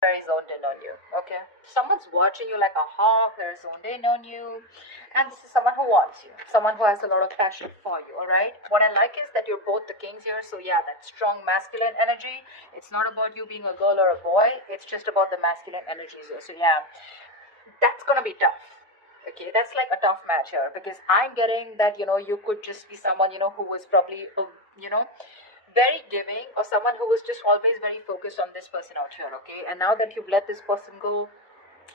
very zoned in on you. Okay, someone's watching you like a hawk. They're zoned in on you, and this is someone who wants you, someone who has a lot of passion for you. All right, what I like is that you're both the kings here, so yeah, that strong masculine energy. It's not about you being a girl or a boy, it's just about the masculine energies here. So yeah, that's gonna be tough. Okay, that's like a tough match here, because I'm getting that you could just be someone who was probably you know very giving, or someone who was just always very focused on this person out here. Okay, and now that you've let this person go,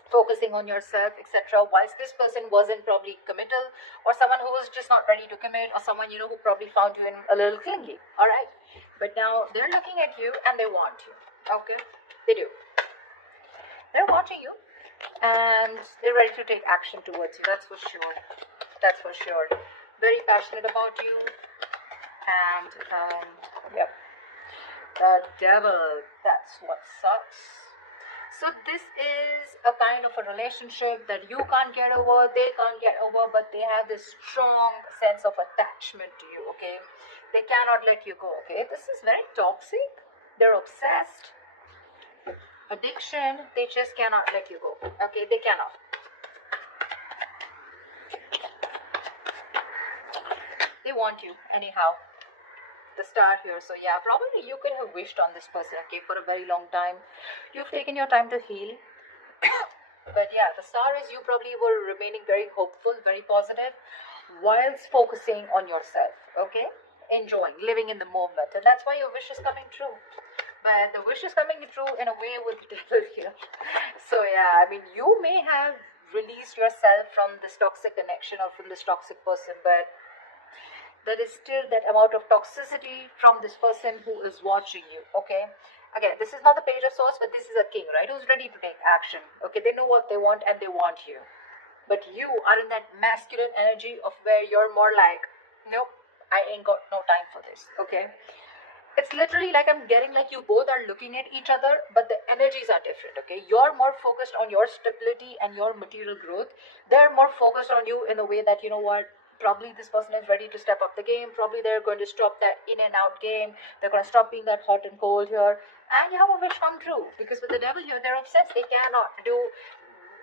focusing on yourself, etc., whilst this person wasn't probably committal, or someone who was just not ready to commit, or someone who probably found you in a little clingy. All right, but now they're looking at you and they want you. Okay, they do. They're watching you, and they're ready to take action towards you. That's for sure. That's for sure. Very passionate about you. And yep, the devil. That's what sucks. So this is a kind of a relationship that you can't get over, they can't get over, but they have this strong sense of attachment to you. Okay, they cannot let you go. Okay, this is very toxic. They're obsessed. Addiction. They just cannot let you go. Okay, they cannot. They want you anyhow. The star here. So yeah, probably you could have wished on this person, okay, for a very long time. You've taken your time to heal. But yeah, the star is you probably were remaining very hopeful, very positive, whilst focusing on yourself. Okay, enjoying, living in the moment, and that's why your wish is coming true. But the wish is coming true in a way with the devil here. So yeah, I mean, you may have released yourself from this toxic connection or from this toxic person, but there is still that amount of toxicity from this person who is watching you. Okay, again, this is not the page of swords, but this is a king, right, who's ready to take action. Okay, they know what they want and they want you, but you are in that masculine energy of where you're more like, nope, I ain't got no time for this. Okay, it's literally like I'm getting like you both are looking at each other, but the energies are different. Okay, you're more focused on your stability and your material growth. They're more focused on you in the way that, what, probably this person is ready to step up the game. Probably they're going to stop that in and out game. They're going to stop being that hot and cold here, and you have a wish come true, because with the devil here, they're obsessed. They cannot do,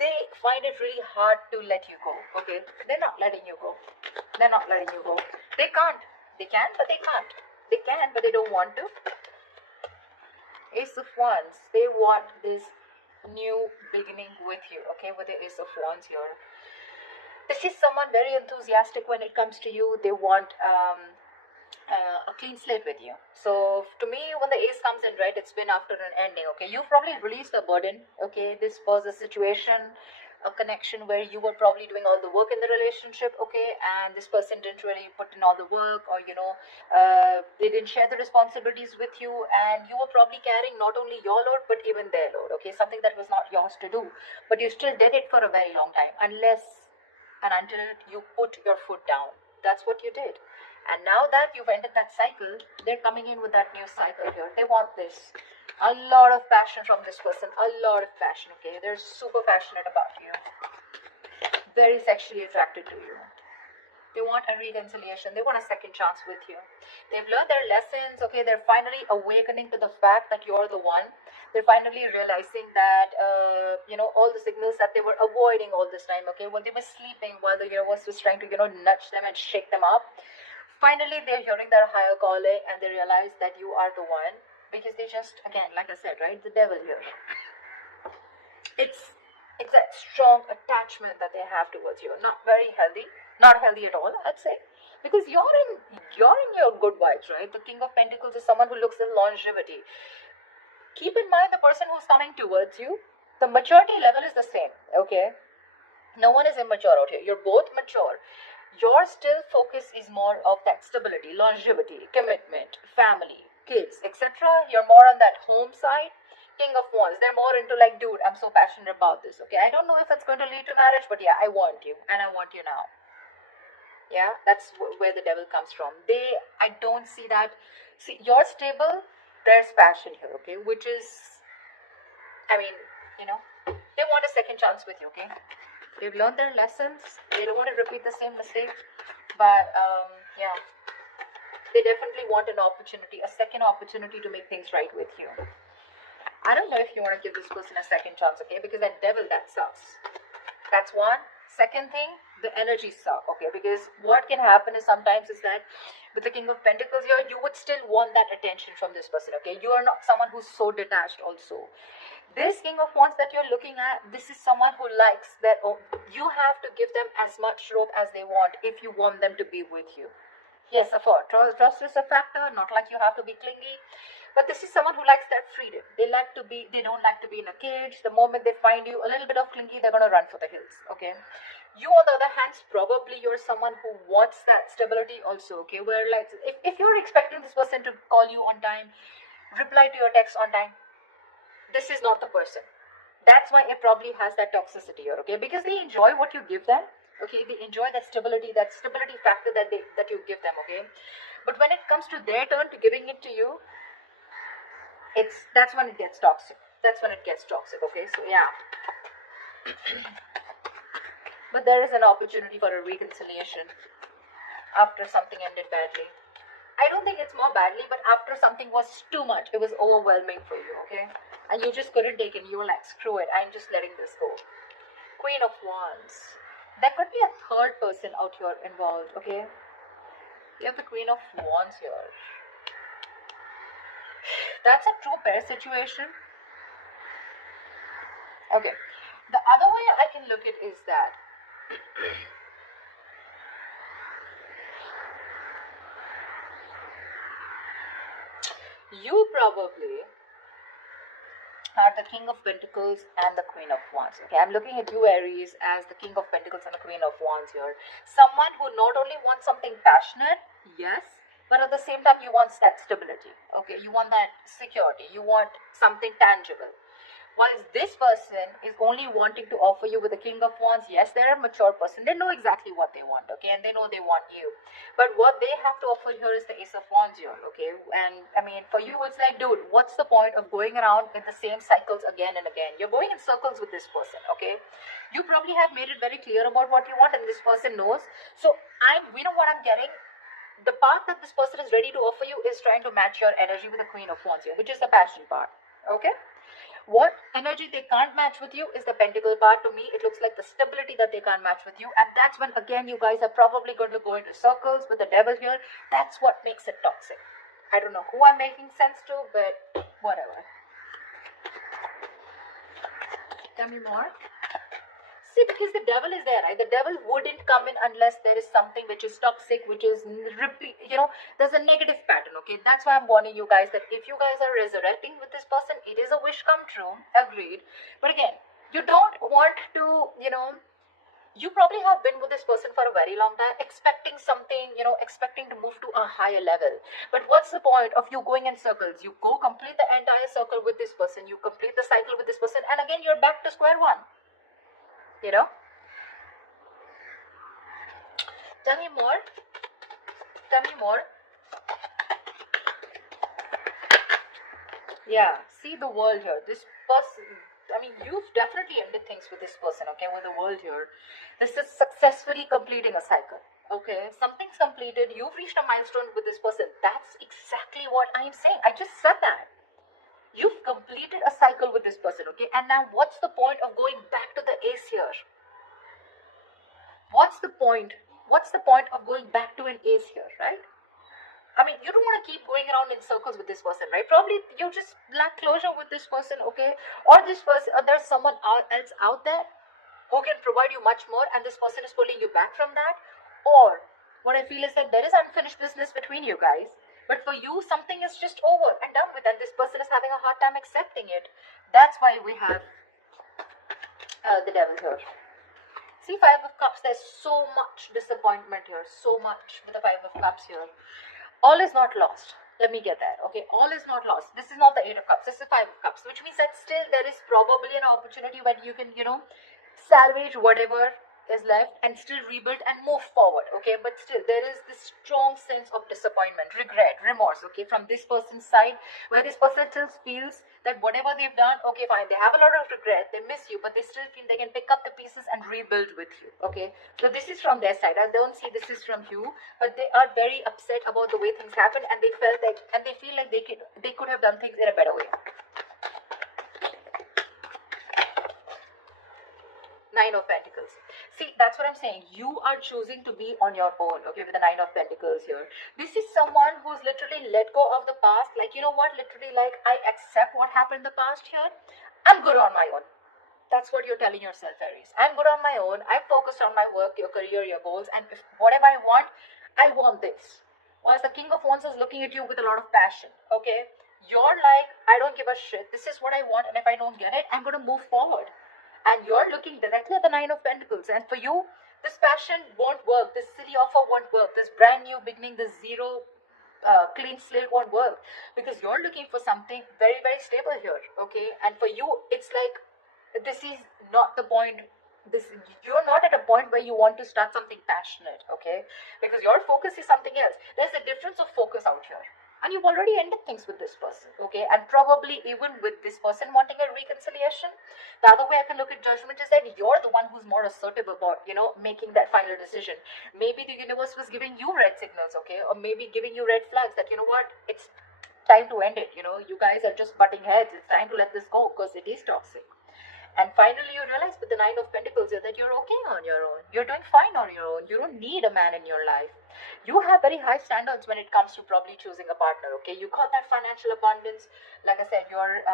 they find it really hard to let you go. Okay, they're not letting you go. They're not letting you go. They can't. They can, but they can't. They can, but they don't want to. Ace of Wands. They want this new beginning with you. Okay, with the Ace of Wands here. This is someone very enthusiastic when it comes to you. They want a clean slate with you. So to me, when the ace comes in, right, it's been after an ending. Okay, you probably released a burden. Okay, this was a situation, a connection where you were probably doing all the work in the relationship. Okay, and this person didn't really put in all the work, or they didn't share the responsibilities with you, and you were probably carrying not only your load but even their load. Okay, something that was not yours to do, but you still did it for a very long time, unless and until you put your foot down. That's what you did. And now that you've ended that cycle, they're coming in with that new cycle here. They want this. A lot of passion from this person. A lot of passion, okay? They're super passionate about you. Very sexually attracted to you. They want a reconciliation. They want a second chance with you. They've learned their lessons. Okay, they're finally awakening to the fact that you're the one. They're finally realizing that all the signals that they were avoiding all this time. Okay, when they were sleeping, while the universe was trying to nudge them and shake them up. Finally, they're hearing their higher calling, and they realize that you are the one, because they just, again, like I said, right, the devil here. It's that strong attachment that they have towards you. Not very healthy. Not healthy at all, I'd say. Because you're in your good vibes, right? The King of Pentacles is someone who looks at longevity. Keep in mind the person who's coming towards you, the maturity level is the same, okay? No one is immature out here. You're both mature. Your still focus is more of that stability, longevity, commitment, family, kids, etc. You're more on that home side. King of Wands, they're more into like, dude, I'm so passionate about this. Okay, I don't know if it's going to lead to marriage, but yeah, I want you, and I want you now. Yeah, that's where the devil comes from. I don't see that. See, you're stable. There's passion here. Okay, which is, I mean, they want a second chance with you. Okay. They've learned their lessons. They don't want to repeat the same mistake. But, yeah, they definitely want an opportunity, a second opportunity to make things right with you. I don't know if you want to give this person a second chance, okay? Because that devil, that sucks. That's one. Second thing, the energy suck, okay? Because what can happen is sometimes is that with the King of Pentacles here, you would still want that attention from this person, okay? You are not someone who's so detached also. This King of Wands that you're looking at, this is someone who likes that. Oh, you have to give them as much rope as they want if you want them to be with you. Yes, of course, trust is a factor, not like you have to be clingy. But this is someone who likes that freedom. They don't like to be in a cage. The moment they find you a little bit of clingy, they're going to run for the hills, okay? You, on the other hand, probably you're someone who wants that stability also, okay? Where, like, if you're expecting this person to call you on time, reply to your text on time, this is not the person. That's why it probably has that toxicity here, okay? Because they enjoy what you give them, okay? They enjoy that stability factor that you give them, okay? But when it comes to their turn to giving it to you, that's when it gets toxic. Okay? So yeah. But there is an opportunity for a reconciliation after something ended badly. I don't think it's more badly, but after something was too much, it was overwhelming for you, okay? And you just couldn't take it. You were like, screw it, I'm just letting this go. Queen of Wands. There could be a third person out here involved, okay? You have the Queen of Wands here. That's a true pair situation. Okay. The other way I can look at it is that you probably are the King of Pentacles and the Queen of Wands. Okay, I'm looking at you, Aries, as the King of Pentacles and the Queen of Wands here. Someone who not only wants something passionate, yes, but at the same time you want that stability. Okay, you want that security. You want something tangible. Whilst this person is only wanting to offer you with the King of Wands, yes, they're a mature person. They know exactly what they want, okay, and they know they want you. But what they have to offer here is the Ace of Wands here, okay? And I mean, for you, it's like, dude, what's the point of going around in the same cycles again and again? You're going in circles with this person, okay? You probably have made it very clear about what you want, and this person knows. So we know what I'm getting. The part that this person is ready to offer you is trying to match your energy with the Queen of Wands here, which is the passion part, okay? What energy they can't match with you is the pentacle part. To me, it looks like the stability that they can't match with you. And that's when, again, you guys are probably going to go into circles with the devil here. That's what makes it toxic. I don't know who I'm making sense to, but whatever. Tell me more. See, because the devil is there, right? The devil wouldn't come in unless there is something which is toxic, which is, there's a negative pattern, okay? That's why I'm warning you guys that if you guys are resurrecting with this person, it is a wish come true, agreed. But again, you don't want to, you probably have been with this person for a very long time, expecting something, expecting to move to a higher level. But what's the point of you going in circles? You go complete the entire circle with this person, you complete the cycle with this person, and again, you're back to square one. Tell me more. Yeah, see the world here. This person, I mean, you've definitely ended things with this person, okay, with the world here. This is successfully completing a cycle, okay? Something's completed. You've reached a milestone with this person. That's exactly what I'm saying. I just said that. You've completed a cycle with this person, okay? And now what's the point of going back to the ace here? What's the point? What's the point of going back to an ace here, right? I mean, you don't want to keep going around in circles with this person, right? Probably you just lack closure with this person, okay? Or this person, or there's someone else out there who can provide you much more, and this person is pulling you back from that. Or what I feel is that there is unfinished business between you guys, but for you, something is just over and done with, and this person is having a hard time accepting it. That's why we have the devil here. See, Five of Cups, there's so much disappointment here, so much with the Five of Cups here. All is not lost. Let me get that, okay? All is not lost. This is not the Eight of Cups, this is Five of Cups, which means that still there is probably an opportunity where you can, salvage whatever is left and still rebuild and move forward, okay? But still, there is this strong sense of disappointment, regret, remorse, okay, from this person's side, where this person still feels that whatever they've done, okay, fine, they have a lot of regret, they miss you, but they still feel they can pick up the pieces and rebuild with you, okay? So this is from their side. I don't see this is from you, but they are very upset about the way things happened, and they felt like, and they feel like they could have done things in a better way. Nine of Pentacles. See, that's what I'm saying. You are choosing to be on your own, okay, with the Nine of Pentacles here. This is someone who's literally let go of the past. Like, you know what, literally, like, I accept what happened in the past here. I'm good on my own. That's what you're telling yourself, Aries. I'm good on my own. I'm focused on my work, your career, your goals. And if whatever I want this. Whilst the King of Wands is looking at you with a lot of passion, okay? You're like, I don't give a shit. This is what I want. And if I don't get it, I'm going to move forward. And you're looking directly at the Nine of Pentacles. And for you, this passion won't work. This silly offer won't work. This brand new beginning, this zero clean slate won't work. Because you're looking for something very, very stable here. Okay. And for you, it's like, this is not the point. You're not at a point where you want to start something passionate. Okay. Because your focus is something else. There's a difference of focus out here. And you've already ended things with this person, okay? And probably even with this person wanting a reconciliation, the other way I can look at judgment is that you're the one who's more assertive about, making that final decision. Maybe the universe was giving you red signals, okay? Or maybe giving you red flags that, you know what, it's time to end it, you guys are just butting heads. It's time to let this go because it is toxic. And finally, you realize with the Nine of Pentacles that you're okay on your own. You're doing fine on your own. You don't need a man in your life. You have very high standards when it comes to probably choosing a partner, okay? You got that financial abundance. Like I said, you're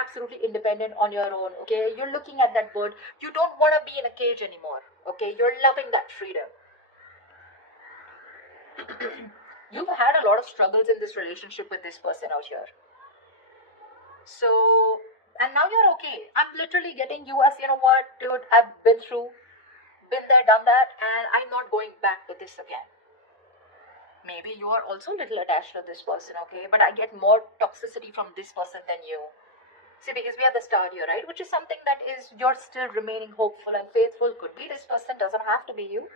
absolutely independent on your own, okay? You're looking at that bird. You don't want to be in a cage anymore, okay? You're loving that freedom. You've had a lot of struggles in this relationship with this person out here. So... and now you're okay. I'm literally getting you as, you know what, dude, I've been there, done that, and I'm not going back to this again. Maybe you are also a little attached to this person, okay? But I get more toxicity from this person than you. See, because we have the star here, right? Which is something that is, you're still remaining hopeful and faithful. Could be this person, doesn't have to be you.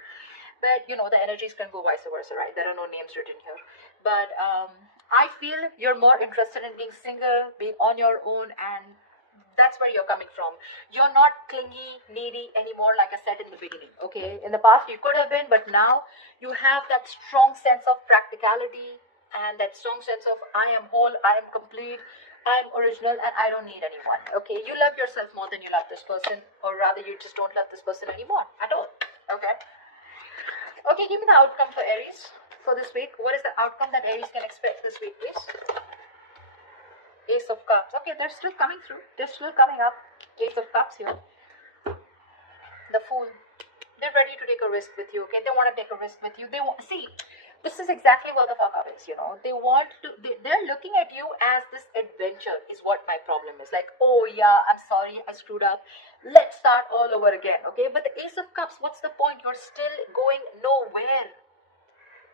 But, the energies can go vice versa, right? There are no names written here. But I feel you're more interested in being single, being on your own, and that's where you're coming from. You're not clingy, needy anymore, like I said in the beginning, okay? In the past, you could have been, but now you have that strong sense of practicality and that strong sense of I am whole, I am complete, I am original, and I don't need anyone, okay? You love yourself more than you love this person, or rather, you just don't love this person anymore at all, okay? Okay, give me the outcome for Aries for this week. What is the outcome that Aries can expect this week, please? Ace of Cups. Okay, they're still coming through. They're still coming up. Ace of Cups here. The Fool. They're ready to take a risk with you, okay? They want to take a risk with you. They want... See, this is exactly what the fuck up is, They want to... They're looking at you as this adventure is what my problem is. Like, oh yeah, I'm sorry, I screwed up. Let's start all over again, okay? But the Ace of Cups, what's the point? You're still going nowhere.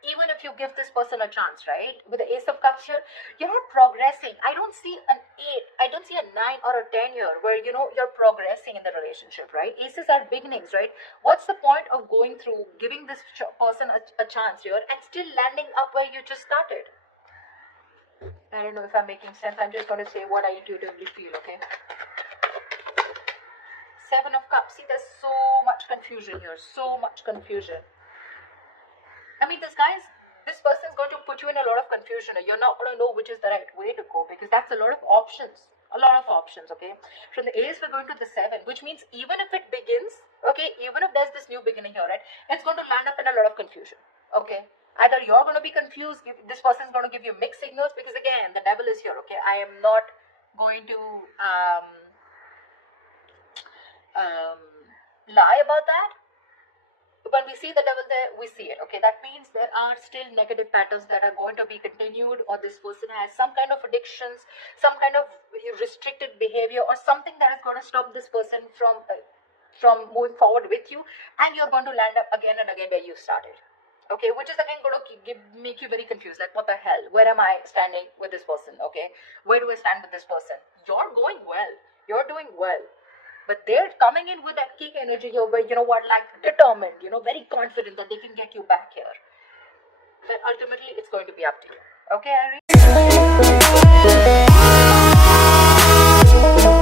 Even if you give this person a chance, right? With the Ace of Cups here, you're not progressing. I don't see an 8. I don't see a 9 or a 10 here where, you're progressing in the relationship, right? Aces are beginnings, right? What's the point of going through, giving this person a chance here and still landing up where you just started? I don't know if I'm making sense. I'm just going to say what I intuitively feel, okay? Seven of Cups. See, there's so much confusion here. So much confusion. I mean, this person is going to put you in a lot of confusion. You're not going to know which is the right way to go because that's a lot of options. A lot of options, okay? From the Ace, we're going to the 7, which means even if it begins, okay, even if there's this new beginning here, right, it's going to land up in a lot of confusion, okay? Either you're going to be confused, this person is going to give you mixed signals because, again, the devil is here, okay? I am not going to lie about that. When we see the devil there, we see it, okay? That means there are still negative patterns that are going to be continued, or this person has some kind of addictions, some kind of restricted behavior, or something that is going to stop this person from moving forward with you, and you're going to land up again and again where you started, okay? Which is again going to make you very confused, like what the hell? Where am I standing with this person, okay? Where do I stand with this person? You're going well. You're doing well. But they're coming in with that kick energy here where, like determined, very confident that they can get you back here. But ultimately, it's going to be up to you. Okay, Aries?